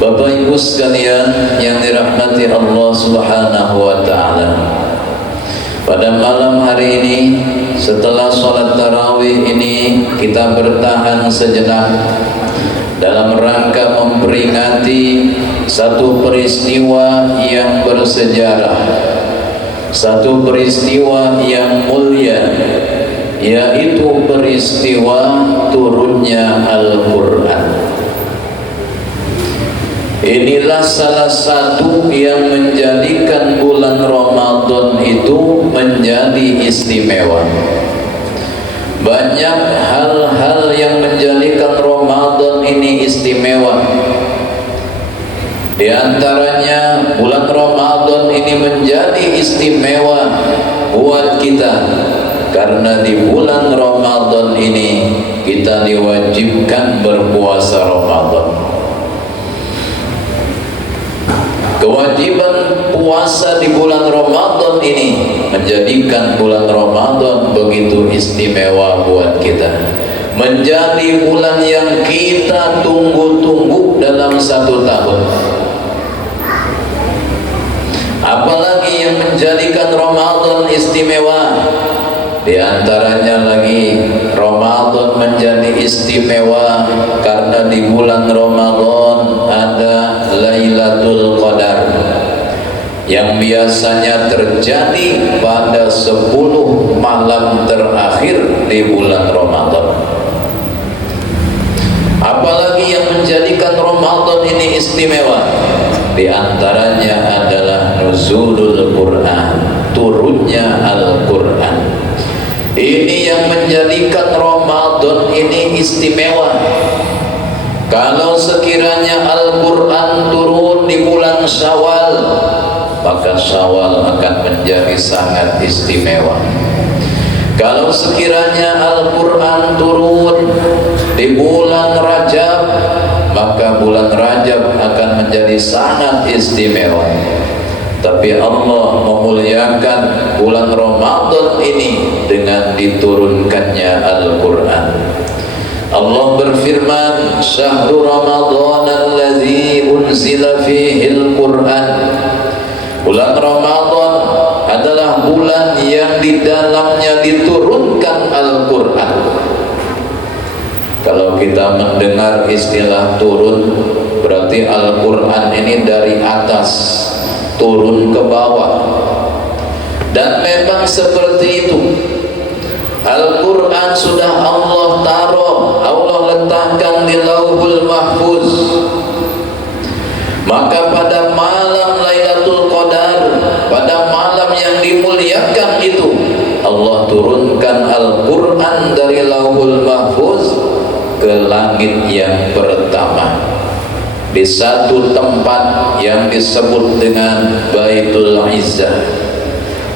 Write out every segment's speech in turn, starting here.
Bapak Ibu sekalian yang dirahmati Allah Subhanahu wa Ta'ala, pada malam hari ini setelah sholat tarawih ini kita bertahan sejenak dalam rangka memperingati satu peristiwa yang bersejarah, satu peristiwa yang mulia, yaitu peristiwa turunnya Al-Quran. Inilah salah satu yang menjadikan bulan Ramadan itu menjadi istimewa. Banyak hal-hal yang menjadikan Ramadan ini istimewa. Di antaranya bulan Ramadan ini menjadi istimewa buat kita karena di bulan Ramadan ini kita diwajibkan berpuasa Ramadan. Kewajiban puasa di bulan Ramadan ini menjadikan bulan Ramadan begitu istimewa buat kita. Menjadi bulan yang kita tunggu-tunggu dalam satu tahun. Apalagi yang menjadikan Ramadan istimewa? Di antaranya lagi Ramadan menjadi istimewa karena di bulan Ramadan ada Lailatul Qadar yang biasanya terjadi pada 10 malam terakhir di bulan Ramadan. Apalagi yang menjadikan Ramadan ini istimewa? Di antaranya adalah nuzulul Quran, turunnya Al-Quran. Ini yang menjadikan Ramadan ini istimewa. Kalau sekiranya Al-Quran turun di bulan Syawal, maka Syawal akan menjadi sangat istimewa. Kalau sekiranya Al-Quran turun di bulan Rajab, maka bulan Rajab akan menjadi sangat istimewa. Tapi Allah memuliakan bulan Ramadan ini dengan diturunkannya Al-Quran. Allah berfirman, "Syahrul Ramadan alladzi unzila fihi Al-Quran." Bulan Ramadan adalah bulan yang di dalamnya diturunkan Al-Quran. Kalau kita mendengar istilah turun, berarti Al-Quran ini dari atas turun ke bawah. Dan memang seperti itu. Al-Quran sudah Allah taruh, Allah letakkan di Lauhul Mahfuz. Maka pada malam Lailatul Qadar, pada malam yang dimuliakan itu, Allah turunkan Al-Quran dari Lauhul Mahfuz ke langit yang pertama, di satu tempat yang disebut dengan Baitul Izzah.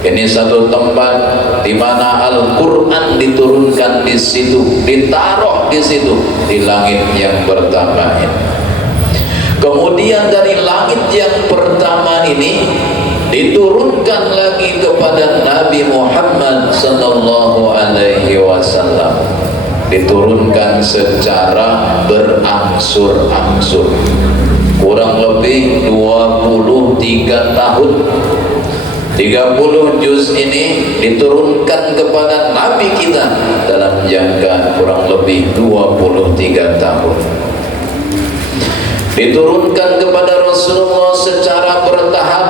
Ini satu tempat di mana Al-Quran diturunkan di situ, ditaruh di situ, di langit yang pertama ini. Kemudian dari langit yang pertama ini diturunkan lagi kepada Nabi Muhammad sallallahu alaihi wasallam. Diturunkan secara berangsur-angsur. Kurang lebih 23 tahun. 30 juz ini diturunkan kepada Nabi kita dalam jangka kurang lebih 23 tahun. Diturunkan kepada Rasulullah secara bertahap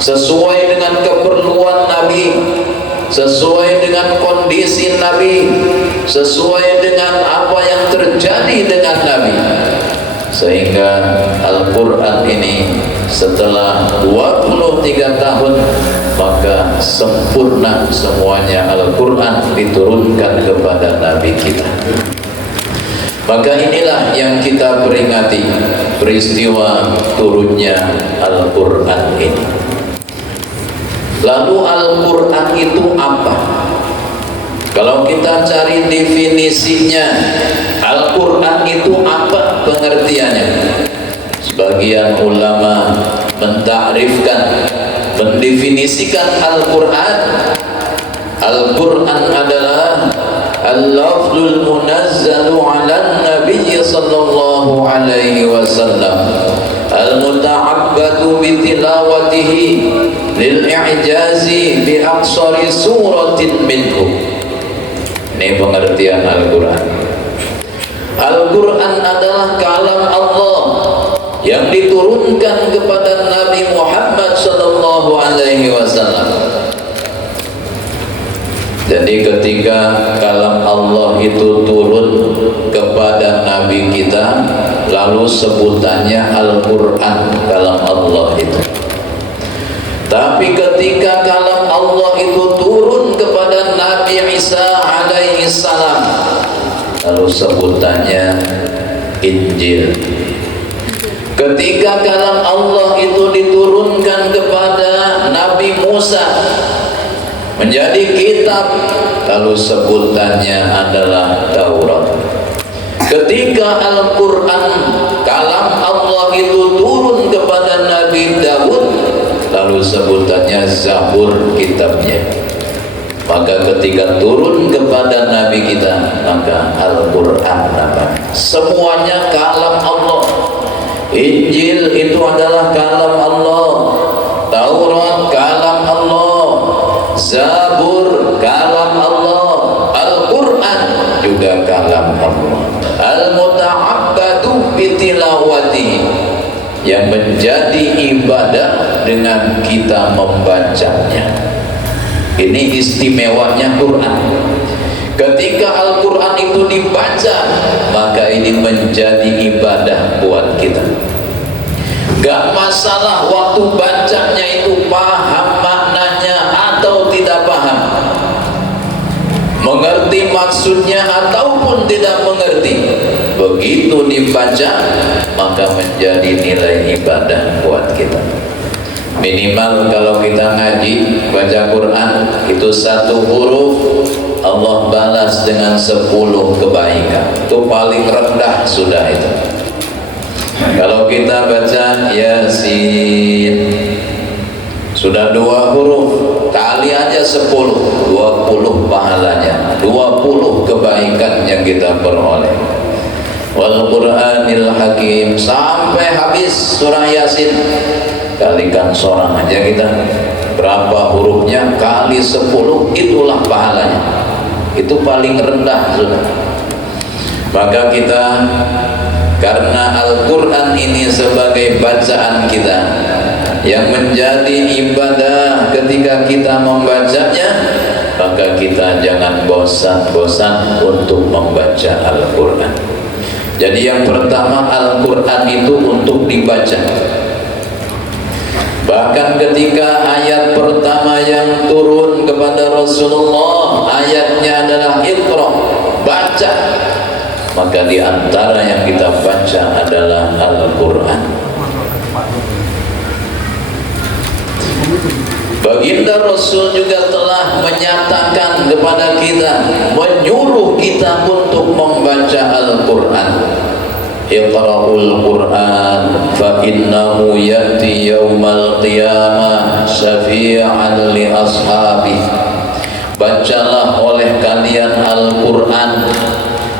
sesuai dengan keperluan Nabi, sesuai dengan kondisi Nabi, sesuai dengan apa yang terjadi dengan Nabi, sehingga Al-Quran ini setelah 23 tahun maka sempurna semuanya. Al-Quran diturunkan kepada Nabi kita. Maka inilah yang kita peringati, peristiwa turunnya Al-Quran ini. Lalu Al-Quran itu apa? Kalau kita cari definisinya, Al-Quran itu apa pengertiannya? Sebagian ulama mentakrifkan, mendefinisikan Al-Quran. Al-Quran adalah al-lafzul munazzalu ala Nabi sallallahu alaihi wasallam al-muta'abbadu bi tilawatihi lil i'jazi bi aqsari suratin minhu. Ini pengertian Al-Quran. Al-Quran adalah kalam Allah yang diturunkan kepada Nabi Muhammad sallallahu alaihi wasallam. Jadi ketika kalam Allah itu turun kepada Nabi kita, lalu sebutannya Al-Quran, kalam Allah itu. Tapi ketika kalam Allah itu turun kepada Nabi Isa alaihi salam, lalu sebutannya Injil. Ketika kalam Allah itu diturunkan kepada Nabi Musa menjadi kitab, lalu sebutannya adalah Taurat. Ketika Al-Quran, kalam Allah itu turun kepada Nabi Daud, lalu sebutannya Zabur, kitabnya. Maka ketika turun kepada Nabi kita, maka Al-Quran namanya. Semuanya kalam Allah. Injil itu adalah kalam Allah, Taurat kalam Allah, Zabur kalam Allah, Al-Quran juga kalam Allah. Al-muta'abbadu bitilawatihi, yang menjadi ibadah dengan kita membacanya. Ini istimewanya Quran. Ketika Al-Quran itu dibaca, maka ini menjadi ibadah buat kita. Gak masalah waktu bacanya itu paham maknanya atau tidak paham, mengerti maksudnya ataupun tidak mengerti. Begitu dibaca, maka menjadi nilai ibadah buat kita. Minimal kalau kita ngaji baca Quran itu satu huruf Allah balas dengan 10 kebaikan. Itu paling rendah sudah itu. Kalau kita baca Yasin sudah 2 huruf, kali aja 10, 20 pahalanya, 20 kebaikan yang kita peroleh. Wal Qur'anil Hakim sampai habis surah Yasin, kalikan seorang aja kita, berapa hurufnya kali 10, itulah pahalanya. Itu paling rendah sudah. Maka kita, karena Al-Quran ini sebagai bacaan kita yang menjadi ibadah ketika kita membacanya, maka kita jangan bosan-bosan untuk membaca Al-Quran. Jadi yang pertama, Al-Quran itu untuk dibaca. Bahkan ketika ayat pertama yang turun kepada Rasulullah, ayatnya adalah Iqra, baca. Maka di antara yang kita baca adalah Al-Quran. Baginda Rasul juga telah menyatakan kepada kita, menyuruh kita untuk membaca Al-Quran. Iqra'ul Quran fa innahu yati yaumal qiyamah syafi'an li ashabihi. Bacalah oleh kalian Al-Quran,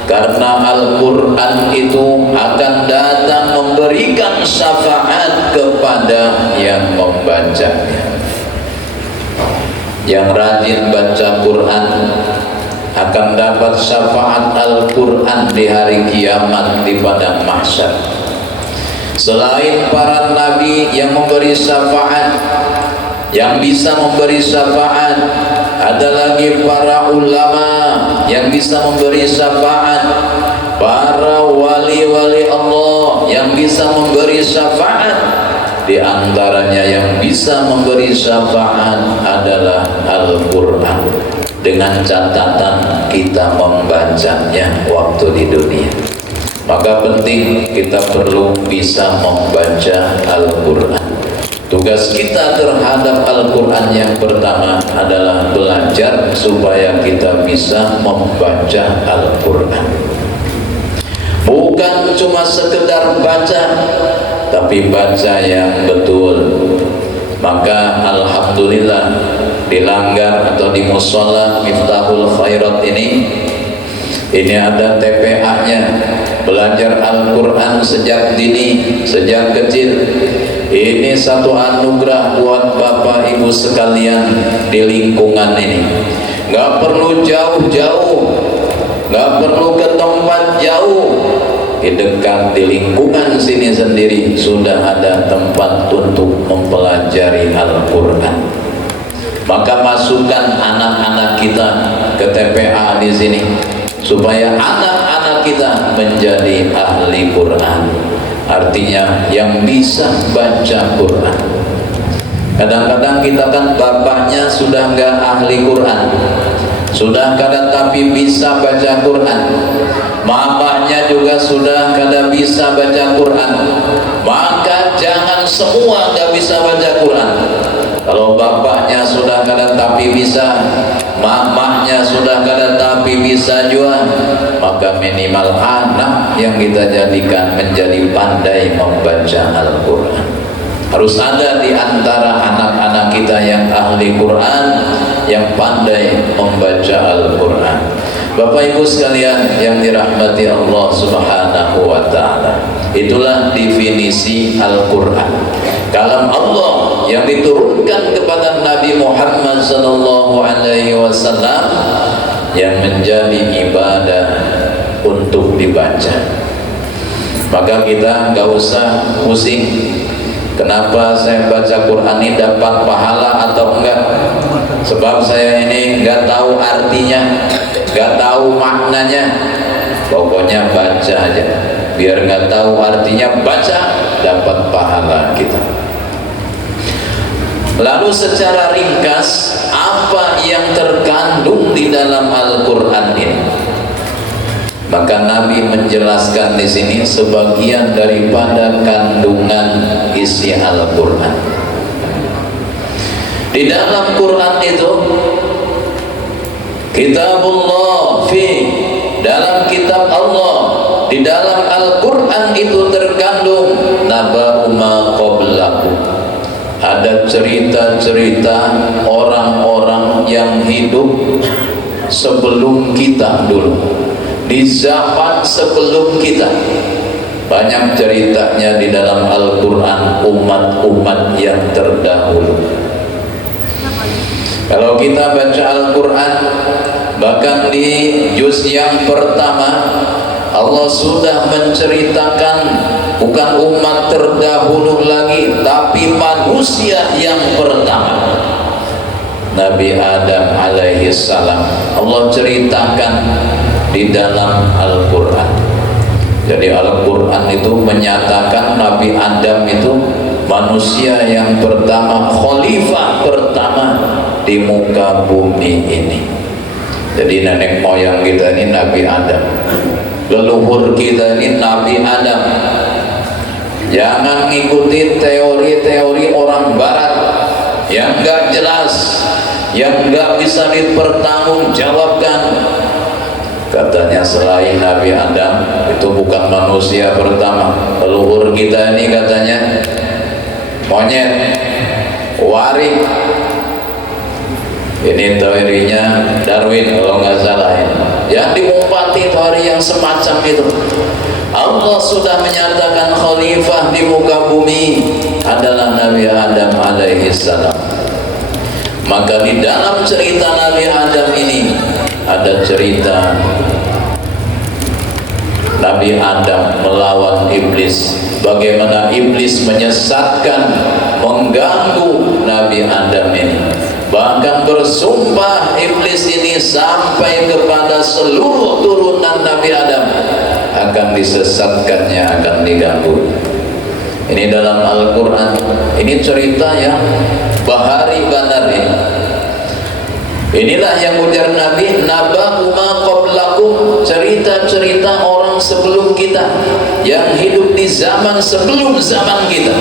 karena Al-Quran itu akan datang memberikan syafaat kepada yang membacanya. Yang rajin baca Quran akan dapat syafaat Al-Quran di hari kiamat di padang mahsyar. Selain para nabi yang memberi syafaat, yang bisa memberi syafaat, ada lagi para ulama yang bisa memberi syafaat, para wali-wali Allah yang bisa memberi syafaat. Di antaranya yang bisa memberi syafaat adalah Al-Quran, dengan catatan kita membacanya waktu di dunia. Maka penting kita perlu bisa membaca Al-Quran. Tugas kita terhadap Al-Quran yang pertama adalah belajar supaya kita bisa membaca Al-Quran. Bukan cuma sekedar baca, tapi baca yang betul. Maka alhamdulillah di Langgar atau di Mushola Miftahul Khairat ini ada TPA-nya, belajar Al-Quran sejak dini, sejak kecil. Ini satu anugerah buat Bapak Ibu sekalian di lingkungan ini. Gak perlu jauh-jauh, gak perlu ke tempat jauh, di dekat di lingkungan sini sendiri sudah ada tempat untuk mempelajari Al-Quran. Maka masukkan anak-anak kita ke TPA di sini supaya anak-anak kita menjadi ahli Quran. Artinya yang bisa baca Quran. Kadang-kadang kita kan bapaknya sudah nggak ahli Quran, sudah kadang tapi bisa baca Quran. Mamanya juga sudah kadang bisa baca Quran. Maka jangan semua nggak bisa baca Quran. Kalau bapaknya sudah kadang tapi bisa, mamanya sudah kadang tapi bisa juga, maka minimal anak yang kita jadikan menjadi pandai membaca Al-Quran. Harus ada di antara anak-anak kita yang ahli Quran, yang pandai membaca Al-Quran. Bapak Ibu sekalian yang dirahmati Allah Subhanahu wa Ta'ala, itulah definisi Al-Quran, kalam Allah yang diturunkan kepada Nabi Muhammad sallallahu alaihi wasallam, yang menjadi ibadah untuk dibaca. Maka kita nggak usah pusing, kenapa saya baca Quran ini dapat pahala atau enggak, sebab saya ini nggak tahu artinya, nggak tahu maknanya. Pokoknya baca aja, biar nggak tahu artinya, baca dapat pahala kita. Lalu secara ringkas, apa yang terkandung di dalam Al-Quran ini? Maka Nabi menjelaskan di sini sebagian daripada kandungan isi Al-Quran. Di dalam Quran itu, Kitabullah fi, dalam kitab Allah, di dalam Al-Quran itu terkandung naba'u ma qablaku, ada cerita-cerita orang-orang yang hidup sebelum kita dulu, di zaman sebelum kita. Banyak ceritanya di dalam Al-Quran, umat-umat yang terdahulu. Kalau kita baca Al-Quran, bahkan di juz yang pertama, Allah sudah menceritakan bukan umat terdahulu lagi, tapi manusia yang pertama, Nabi Adam alaihi salam. Allah ceritakan di dalam Al-Quran. Jadi Al-Quran itu menyatakan Nabi Adam itu manusia yang pertama, khalifah pertama di muka bumi ini. Jadi nenek moyang kita ini Nabi Adam, leluhur kita ini Nabi Adam. Jangan ngikuti teori-teori orang barat yang gak jelas, yang gak bisa dipertanggungjawabkan. Katanya selain Nabi Adam itu bukan manusia pertama. Leluhur kita ini katanya monyet, warik. Ini teorinya Darwin kalau nggak salah ini. Yang diumpati teori yang semacam itu. Allah sudah menyatakan khalifah di muka bumi adalah Nabi Adam alaihi salam. Maka di dalam cerita Nabi Adam ini ada cerita Nabi Adam melawan iblis, bagaimana iblis menyesatkan, mengganggu Nabi Adam ini. Bahkan bersumpah iblis ini sampai kepada seluruh turunan Nabi Adam akan disesatkannya, akan diganggu. Ini dalam Al-Quran. Ini cerita yang bahari banar ini. Inilah yang ujar Nabi, naba'u ma qablakum, cerita-cerita orang sebelum kita yang hidup di zaman sebelum zaman kita.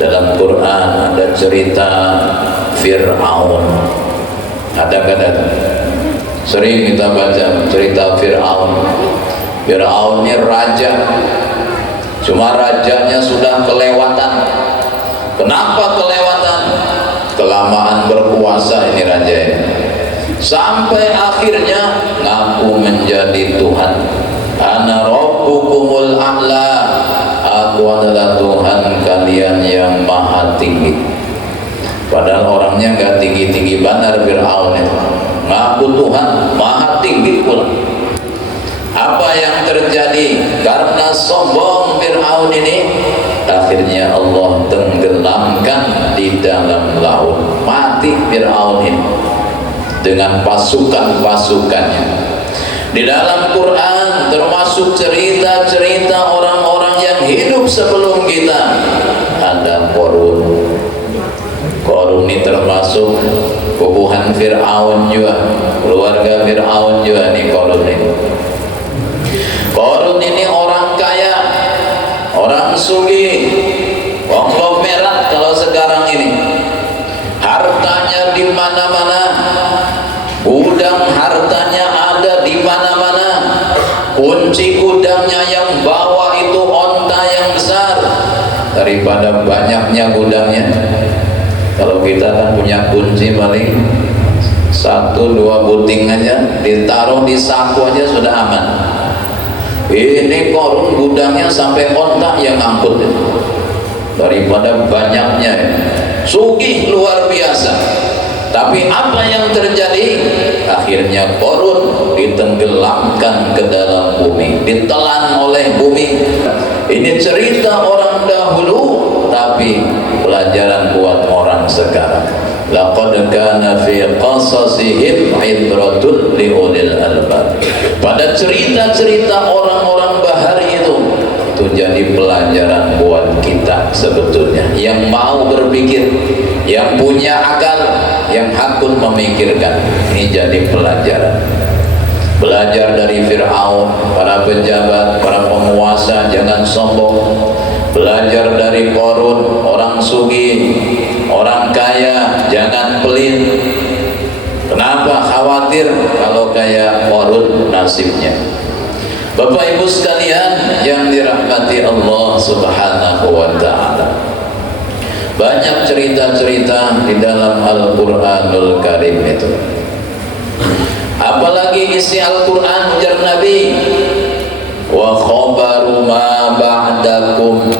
Dalam Quran ada cerita Fir'aun. Ada kata sering kita baca cerita Fir'aun. Fir'aun ini raja, cuma rajanya sudah kelewatan. Kenapa kelewatan? Kelamaan berkuasa ini raja ini, sampai akhirnya ngaku menjadi Tuhan. Ana Rabb rabbukumul a'la, aku adalah Tuhan kalian yang maha tinggi. Padahal orangnya nggak tinggi-tinggi benar Fir'aun itu, ngaku Tuhan maha tinggi pula. Apa yang terjadi? Karena sombong Fir'aun ini, akhirnya Allah tenggelamkan di dalam laut. Mati Fir'aun ini dengan pasukan-pasukannya. Di dalam Quran termasuk cerita-cerita orang-orang yang hidup sebelum kita. Ada Qarun. Qarun ini termasuk bubuhan Fir'aun juga, keluarga Fir'aun juga nih Qarun ini. Qarun ini orang kaya, orang sugih, konglomerat kalau sekarang ini. Hartanya di mana-mana, gudang hartanya ada di mana-mana. Kunci gudangnya yang bawa itu onta yang besar daripada banyaknya gudangnya. Kalau kita kan punya kunci paling 1-2 buting aja, ditaruh di saku aja sudah aman. Ini Qarun gudangnya sampai ontak yang ngangkut daripada banyaknya. Sugih luar biasa. Tapi apa yang terjadi? Akhirnya Qarun ditenggelamkan ke dalam bumi, ditelan oleh bumi. Ini cerita orang dahulu, tapi pelajaran buat orang sekarang. Laqad kana fi qasasihim ibratun liulil albab. Pada cerita-cerita orang-orang bahari itu jadi pelajaran buat kita sebetulnya, yang mau berpikir, yang punya akal, yang hakun memikirkan. Ini jadi pelajaran. Belajar dari Fir'aun, para pejabat, para penguasa, jangan sombong. Belajar dari Qarun, orang sugih, orang kaya, jangan pelit. Kenapa khawatir kalau kayak Qarun nasibnya? Bapak Ibu sekalian yang dirahmati Allah Subhanahu wa ta'ala, banyak cerita-cerita di dalam Al-Quranul Karim itu. Apalagi isi Al-Quran ujar Nabi, wa khabaru ma ba'dakum.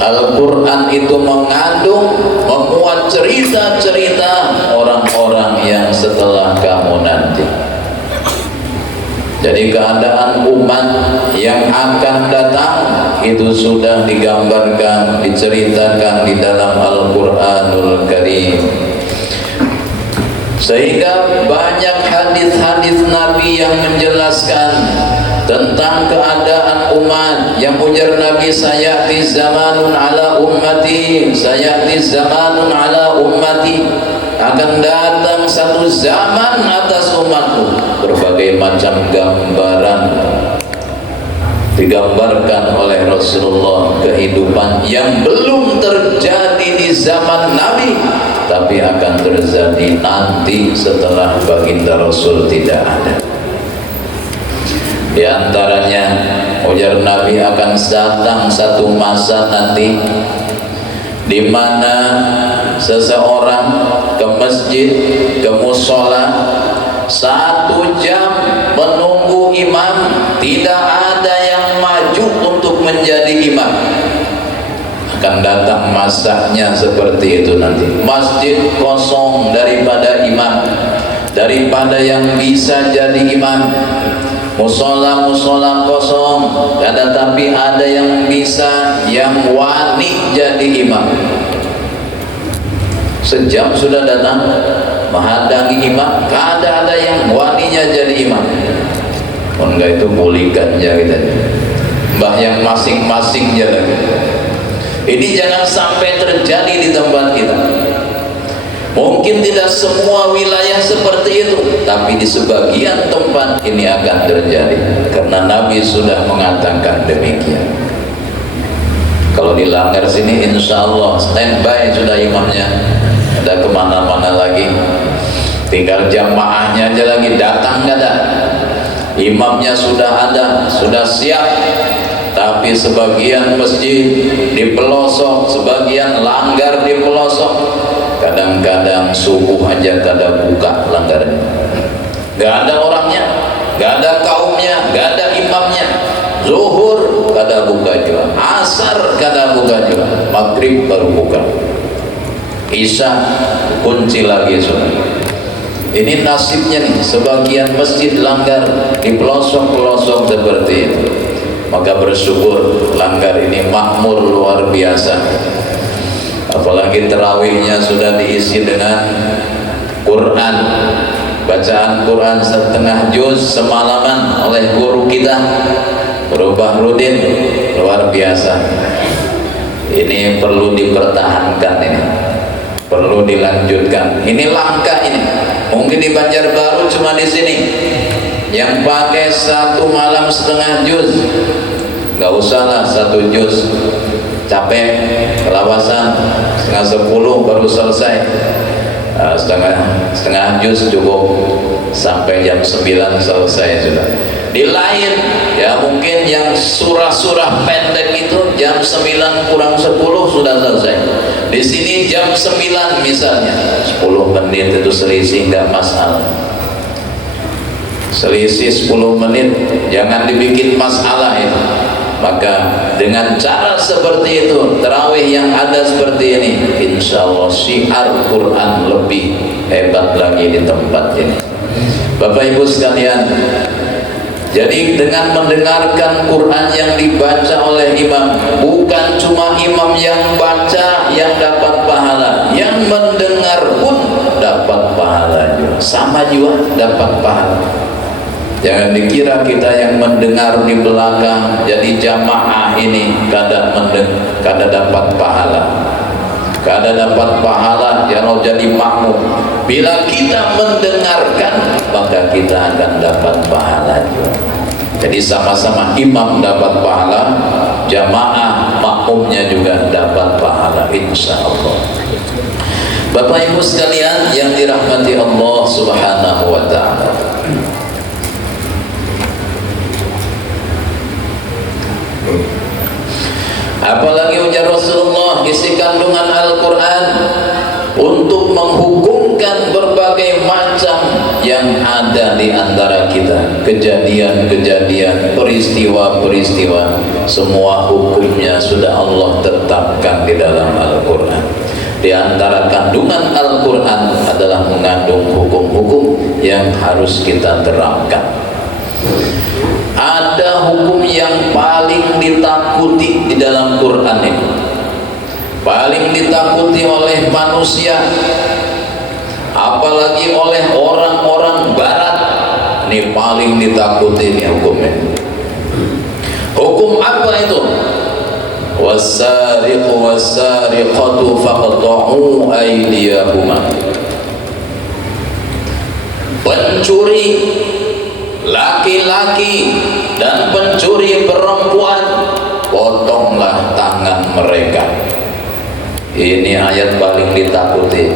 Al-Quran itu mengandung, memuat cerita-cerita orang-orang yang setelah kamu nanti. Jadi keadaan umat yang akan datang itu sudah digambarkan, diceritakan di dalam Al-Quranul Karim. Sehingga banyak hadis-hadis Nabi yang menjelaskan tentang keadaan umat. Yang ujar Nabi, sayati zamanun ala ummati, sayati zamanun ala ummati, akan datang satu zaman atas umatku. Berbagai macam gambaran digambarkan oleh Rasulullah, kehidupan yang belum terjadi di zaman Nabi, tapi akan terjadi nanti setelah baginda Rasul tidak ada. Di antaranya ujar Nabi, akan datang satu masa nanti di mana seseorang ke masjid, ke musola 1 jam menunggu imam, tidak ada yang maju untuk menjadi imam. Akan datang masanya seperti itu nanti. Masjid kosong daripada imam, daripada yang bisa jadi imam. Musola-musola kosong, tapi ada yang bisa, yang wani jadi imam. Sejam sudah datang menghadangi imam, kada ada yang waninya jadi imam. Enggak, itu bulikan aja kita, mbah yang masing-masing jalan. Ini jangan sampai terjadi di tempat kita. Mungkin tidak semua wilayah seperti itu, tapi di sebagian tempat ini akan terjadi, karena Nabi sudah mengatakan demikian. Kalau dilanggar sini, insya Allah standby sudah imamnya, ada kemana-mana lagi, tinggal jamaahnya aja lagi datang nggak ada. Imamnya sudah ada, sudah siap, tapi sebagian masjid di pelosok, sebagian langgar di pelosok. Kadang-kadang subuh aja kada buka langgarnya, nggak ada orangnya, nggak ada kaumnya, nggak ada imamnya. Zuhur kada buka juga, asar kada buka juga, maghrib baru buka, isya kunci lagi sudah. Ini nasibnya nih, sebagian masjid langgar di pelosok-pelosok seperti itu. Maka bersyukur langgar ini makmur luar biasa. Apalagi terawihnya sudah diisi dengan Quran, bacaan Quran setengah juz semalaman oleh guru kita Guru Bahrudin, luar biasa. Ini perlu dipertahankan, ini perlu dilanjutkan. Ini langka ini. Mungkin di Banjarbaru cuma di sini yang pakai satu malam setengah juz. Nggak usahlah 1 juz, capek, kelabasan. Setengah 10 baru selesai. Setengah juz cukup, sampai jam 9 selesai sudah. Di lain ya mungkin yang surah-surah pendek itu jam 9 kurang 10 sudah selesai. Di sini jam 9 misalnya, 10 menit itu selisih, nggak masalah. Selisih 10 menit jangan dibikin masalah itu. Maka dengan cara seperti itu, tarawih yang ada seperti ini, insya Allah syiar Quran lebih hebat lagi di tempat ini. Bapak Ibu sekalian, jadi dengan mendengarkan Quran yang dibaca oleh imam, bukan cuma imam yang baca yang dapat pahala, yang mendengar pun dapat pahala juga, sama juga dapat pahala. Jangan dikira kita yang mendengar di belakang jadi jamaah ini kada dapat pahala, kada dapat pahala kalau jadi makmum. Bila kita mendengarkan, maka kita akan dapat pahala juga. Jadi sama-sama imam dapat pahala, jamaah makmumnya juga dapat pahala, insya Allah. Bapak Ibu sekalian yang dirahmati Allah Subhanahu wa ta'ala, apalagi ujar Rasulullah, isi kandungan Al-Quran untuk menghukumkan berbagai macam yang ada di antara kita, kejadian-kejadian, peristiwa-peristiwa, semua hukumnya sudah Allah tetapkan di dalam Al-Quran. Di antara kandungan Al-Quran adalah mengandung hukum-hukum yang harus kita terapkan. Ada hukum yang paling ditakuti di dalam Quran ini, paling ditakuti oleh manusia, apalagi oleh orang-orang barat. Ini paling ditakuti, ini hukumnya. Hukum apa itu? Wassariqu wassariqatu faqta'u aydiyahuma. Pencuri laki-laki dan pencuri perempuan, potonglah tangan mereka. Ini ayat paling ditakuti.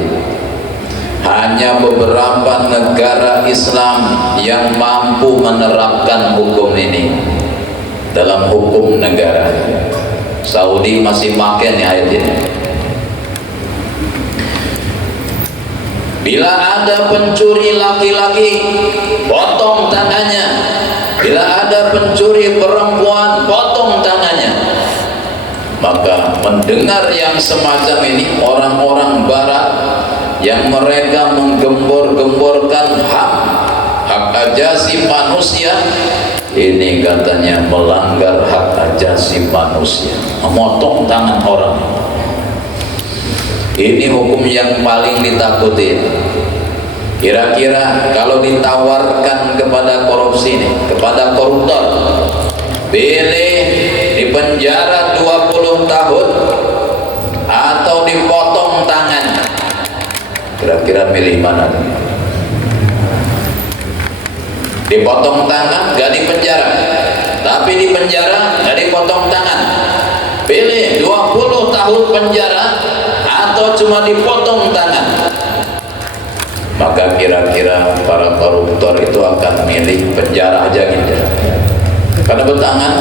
Hanya beberapa negara Islam yang mampu menerapkan hukum ini dalam hukum negara. Saudi masih pakai nih ayat ini. Bila ada pencuri laki-laki, potong tangannya. Bila ada pencuri perempuan, potong tangannya. Maka mendengar yang semacam ini, orang-orang barat yang mereka menggembor-gemborkan hak ajasi manusia, ini katanya melanggar hak ajasi manusia, memotong tangan orang. Ini hukum yang paling ditakuti. Kira-kira kalau ditawarkan kepada korupsi ini, kepada koruptor, pilih dipenjara 20 tahun atau dipotong tangan, kira-kira milih mana? Dipotong tangan gak dipenjara, tapi dipenjara gak dipotong tangan. Pilih 20 tahun penjara atau cuma dipotong tangan. Maka kira-kira para koruptor itu akan milih penjara aja gitu. Karena bertangan,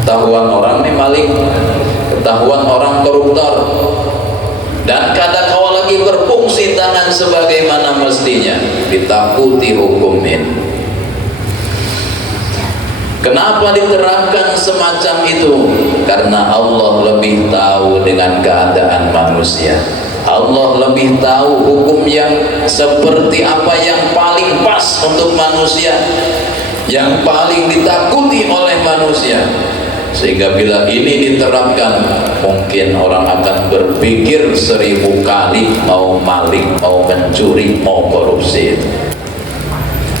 ketahuan orang ini maling, ketahuan orang koruptor, dan kadang kala lagi berfungsi tangan sebagaimana mestinya, ditakuti hukum ini. Kenapa diterapkan semacam itu? Karena Allah lebih tahu dengan keadaan manusia. Allah lebih tahu hukum yang seperti apa yang paling pas untuk manusia, yang paling ditakuti oleh manusia. Sehingga bila ini diterapkan, mungkin orang akan berpikir 1000 kali mau maling, mau mencuri, mau korupsi.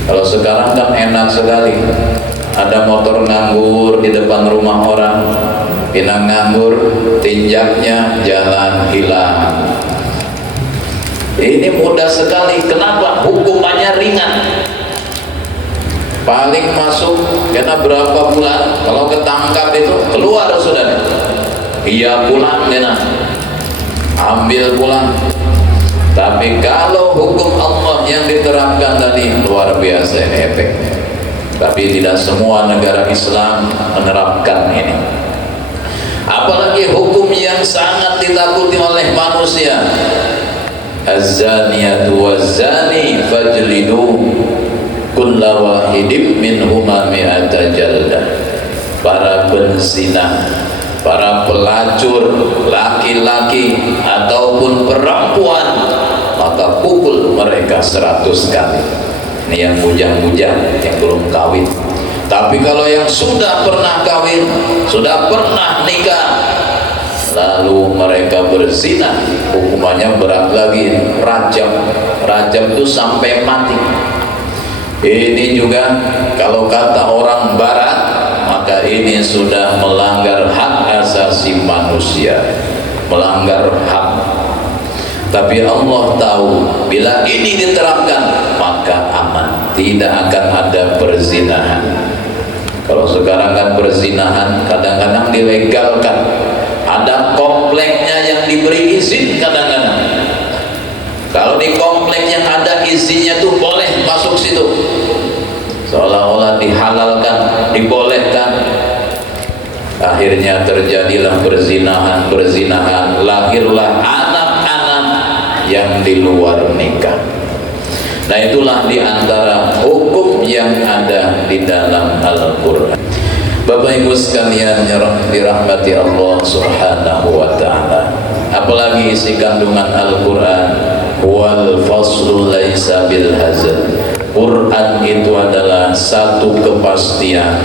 Kalau sekarang kan enak sekali, ada motor nganggur di depan rumah orang, pinang nganggur, tinjaknya jalan hilang. Ini mudah sekali. Kenapa? Hukumannya ringan. Paling masuk kena berapa bulan, kalau ketangkap itu keluar sudah. Iya pulang kena, ambil pulang. Tapi kalau hukum Allah yang diterapkan tadi luar biasa ini efeknya. Tapi tidak semua negara Islam menerapkan ini. Apalagi hukum yang sangat ditakuti oleh manusia. Az-zaniyatu waz-zani fajlidu kulla wahidin minhuma mi'ata jaldah. Para penzina, para pelacur, laki-laki ataupun perempuan, maka pukul mereka 100 kali. Ini yang bujang-bujang, yang belum kawin. Tapi kalau yang sudah pernah kawin, sudah pernah nikah, lalu mereka berzina, hukumannya berat lagi, rajam. Rajam itu sampai mati. Ini juga kalau kata orang barat, maka ini sudah melanggar hak asasi manusia, melanggar hak. Tapi Allah tahu bila ini diterapkan maka aman, tidak akan ada perzinahan. Kalau sekarang kan perzinahan kadang-kadang dilegalkan, ada kompleknya yang diberi izin kadang-kadang. Kalau di komplek yang ada izinnya tuh boleh masuk situ, seolah-olah dihalalkan, dibolehkan. Akhirnya terjadilah perzinahan, lahirlah anak-anak yang di luar nikah. Nah itulah diantara hukum yang ada di dalam Al-Quran. Bapak Ibu sekalian yang dirahmati Allah Subhanahu wa ta'ala, apalagi isi kandungan Al-Quran, wal faslu laisa bil hazal. Quran itu adalah satu kepastian,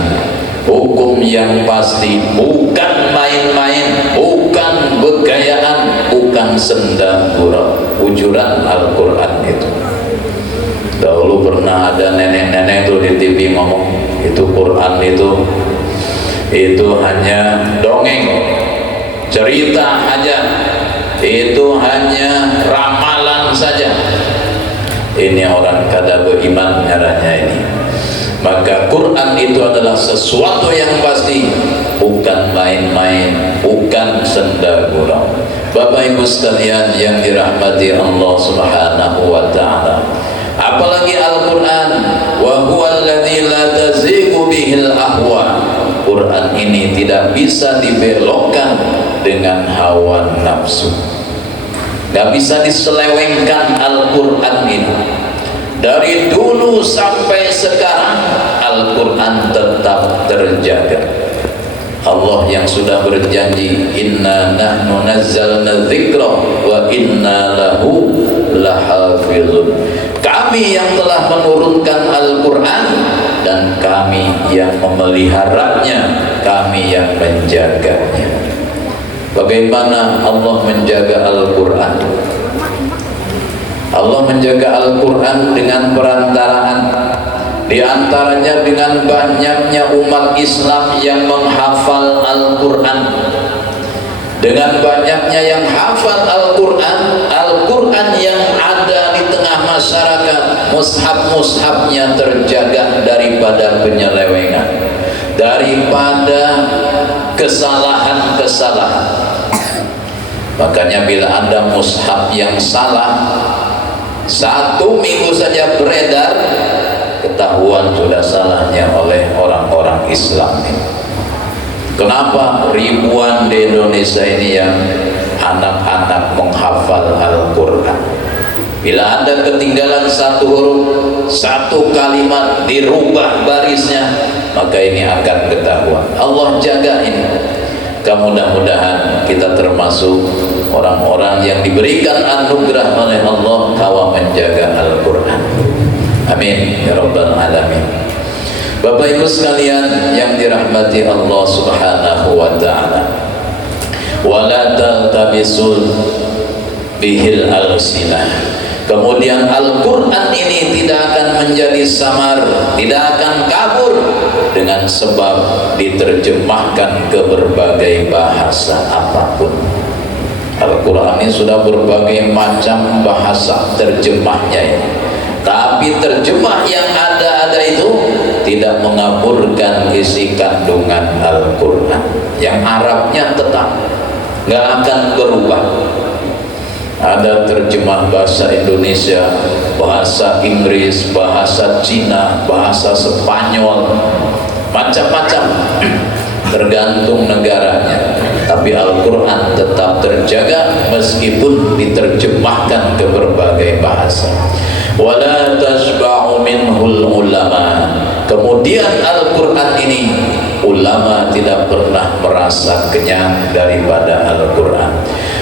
hukum yang pasti, bukan main-main, bukan begayaan, bukan senda gurau. Ujuran Al-Quran itu. Dahulu pernah ada nenek-nenek itu di TV ngomong, itu Quran itu hanya dongeng, cerita aja, itu hanya ramalan saja. Ini orang kada beriman caranya ini. Maka Quran itu adalah sesuatu yang pasti, bukan main-main, bukan senda gurau. Bapak Ibu sekalian yang dirahmati Allah Subhanahu wa ta'ala, apalagi Al-Quran, wa huwa alladzi la tazigu bihil ahwa. Quran ini tidak bisa dibelokkan dengan hawa nafsu, gak bisa diselewengkan. Al-Quran ini dari dulu sampai sekarang, Al-Quran tetap terjaga. Allah yang sudah berjanji, inna nahnu nazzalna dzikra wa inna lahu lahafizun. Kami yang telah menurunkan Al-Quran dan kami yang memeliharanya, kami yang menjaganya. Bagaimana Allah menjaga Al-Quran? Allah menjaga Al-Quran dengan perantaraan, di antaranya dengan banyaknya umat Islam yang menghafal Al-Quran. Dengan banyaknya yang hafal Al-Quran, Al-Quran yang ada di tengah masyarakat, mushaf-mushafnya terjaga daripada penyelewengan, daripada kesalahan-kesalahan. Makanya bila ada mushaf yang salah, 1 minggu saja beredar, ketahuan sudah salahnya oleh orang-orang Islam ini. Kenapa ribuan di Indonesia ini yang anak-anak menghafal Al-Quran? Bila ada ketinggalan 1 huruf, 1 kalimat, dirubah barisnya, maka ini akan ketahuan. Allah jaga ini. Mudah-mudahan kita termasuk orang-orang yang diberikan anugerah oleh Allah kawa menjaga Al-Quran. Amin ya rabbal alamin. Bapak Ibu sekalian yang dirahmati Allah Subhanahu wa ta'ala, wala taltabisul bihil alsinah. Kemudian Al-Quran ini tidak akan menjadi samar, tidak akan kabur dengan sebab diterjemahkan ke berbagai bahasa apapun. Al-Quran ini sudah berbagai macam bahasa terjemahnya ini. Tapi terjemah yang ada itu tidak mengaburkan isi kandungan Al-Quran. Yang Arabnya tetap nggak akan berubah. Ada terjemah bahasa Indonesia, bahasa Inggris, bahasa Cina, bahasa Spanyol, macam-macam, tergantung negaranya. Tapi Al-Quran tetap terjaga meskipun diterjemahkan ke berbagai bahasa. Wala tashba'u minhul ulama. Kemudian Al-Quran ini, ulama tidak pernah merasa kenyang daripada Al-Quran.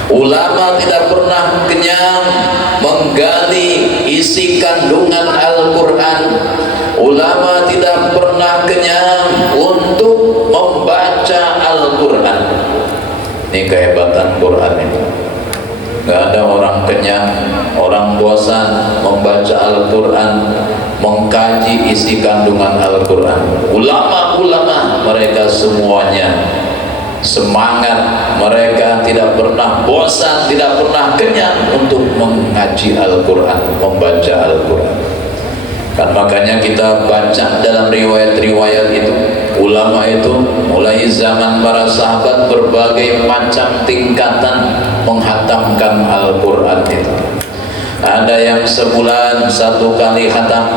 Ulama tidak pernah kenyang menggali isi kandungan Al-Quran. Ulama tidak pernah kenyang untuk membaca Al-Quran. Ini kehebatan Quran ini. Gak ada orang kenyang, orang bosan membaca Al-Quran, mengkaji isi kandungan Al-Quran. Ulama-ulama mereka semuanya semangat, mereka tidak pernah bosan, tidak pernah kenyang untuk mengaji Al-Quran, membaca Al-Quran. Kan makanya kita baca dalam riwayat-riwayat itu, ulama itu mulai zaman para sahabat berbagai macam tingkatan menghatamkan Al-Quran itu. Ada yang sebulan 1 kali khatam,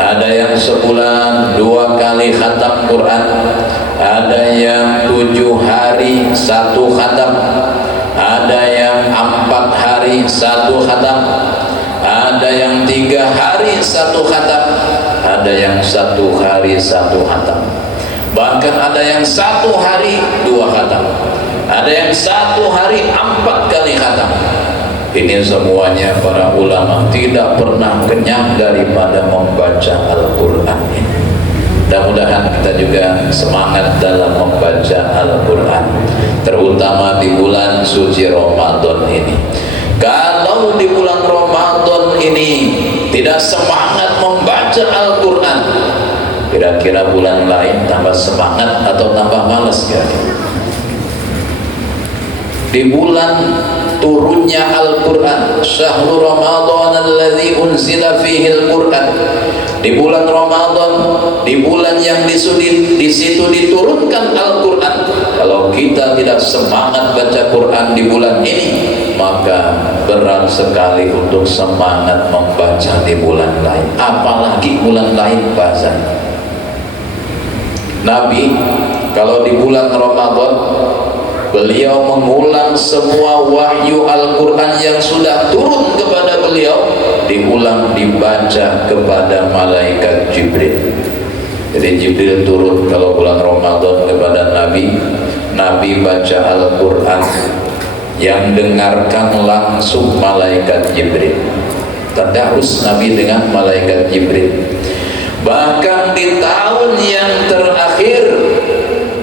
ada yang sebulan 2 kali khatam Quran, ada yang 7 hari 1 khatam, ada yang 4 hari 1 khatam, ada yang 3 hari 1 khatam, ada yang 1 hari 1 khatam, bahkan ada yang 1 hari 2 khatam, ada yang 1 hari 4 kali khatam. Ini semuanya para ulama tidak pernah kenyang daripada membaca Al-Quran ini. Mudah-mudahan kita juga semangat dalam membaca Al-Quran, terutama di bulan suci Ramadan ini. Kalau di bulan Ramadan ini tidak semangat membaca Al-Quran, kira-kira bulan lain tambah semangat atau tambah malas kira-kira? Di bulan turunnya Al-Quran, syahrul Ramadan alladzi unzila fihi Al-Quran, di bulan Ramadan, di bulan yang di situ diturunkan Al-Quran. Kalau kita tidak semangat baca Quran di bulan ini, maka berat sekali untuk semangat membaca di bulan lain, apalagi bulan lain bahasanya. Nabi kalau di bulan Ramadan, beliau mengulang semua wahyu Al-Quran yang sudah turun kepada beliau, diulang, dibaca kepada malaikat Jibril. Jadi Jibril turun kalau bulan Ramadan kepada Nabi, Nabi baca Al-Quran, yang dengarkan langsung malaikat Jibril. Tadarus Nabi dengan malaikat Jibril. Bahkan di tahun yang terakhir,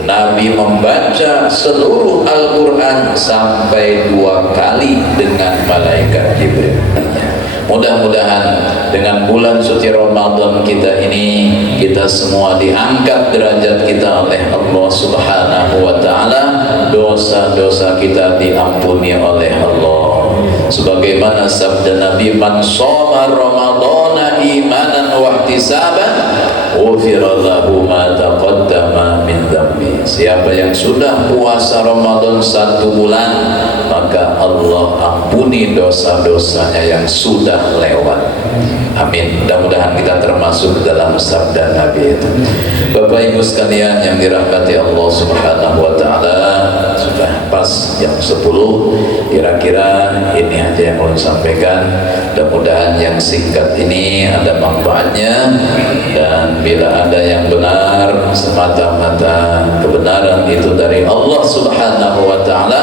Nabi membaca seluruh Al-Quran sampai 2 kali dengan malaikat Jibril. Mudah-mudahan dengan bulan suci Ramadan kita ini, kita semua diangkat derajat kita oleh Allah Subhanahu wa ta'ala, dosa-dosa kita diampuni oleh Allah. Sebagaimana sabda Nabi, man shoma Ramadana imanan wa ihtisaban ghufira lahu ma taqaddama min dhanbi. Siapa yang sudah puasa Ramadan 1 bulan, maka Allah ampuni dosa-dosanya yang sudah lewat. Amin. Mudah-mudahan kita termasuk dalam sabda Nabi itu. Bapak Ibu sekalian yang dirahmati Allah Subhanahu wa ta'ala, sudah pas jam 10. Kira-kira ini aja yang mau disampaikan. Mudah-mudahan yang singkat ini ada manfaatnya, dan bila ada yang benar semata-mata kebenaran itu dari Allah Subhanahu wa taala.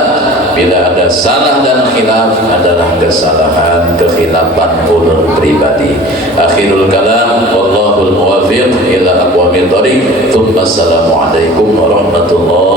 Bila ada salah dan khilaf adalah kesalahan kekhilafan ulul pribadi. Akhirul kalam, wallahul muwaffiq ila aqwamit thoriq. Assalamualaikum warahmatullahi